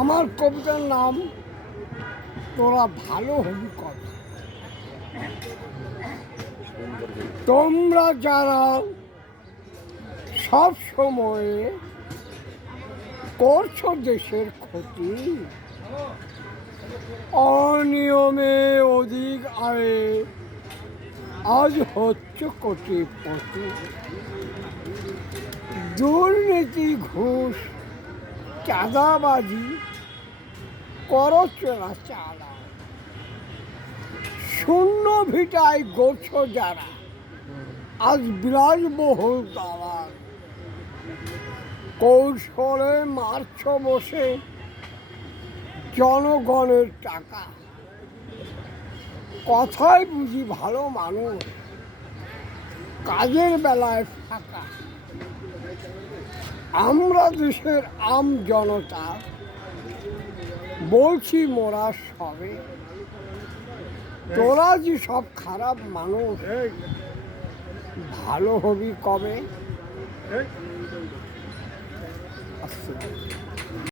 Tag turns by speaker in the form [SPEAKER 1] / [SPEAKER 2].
[SPEAKER 1] আমার কবিতার নাম, তোরা ভালো হবি কবে? তোমরা যারা সব সময়ে করছ দেশের ক্ষতি, অনিয়মে অধিক আয়ে আজ হচ্ছে কোটিপতি। দুর্নীতি, ঘুষ চাঁদাবাজি করচোরা চালা শূন্য ভিটায় গোছ যারা। আজ বিলাসবহুল তারা কৌশলে মারছ বসে জনগণের টাকা। কথায় বুঝি ভালো মানুষ। কাজের বেলায় ফাঁকা। আমরা দেশের আম জনতা বলছি মোরা সবে তোরা যে সব খারাপ মানুষ, ভালো হবি কবে।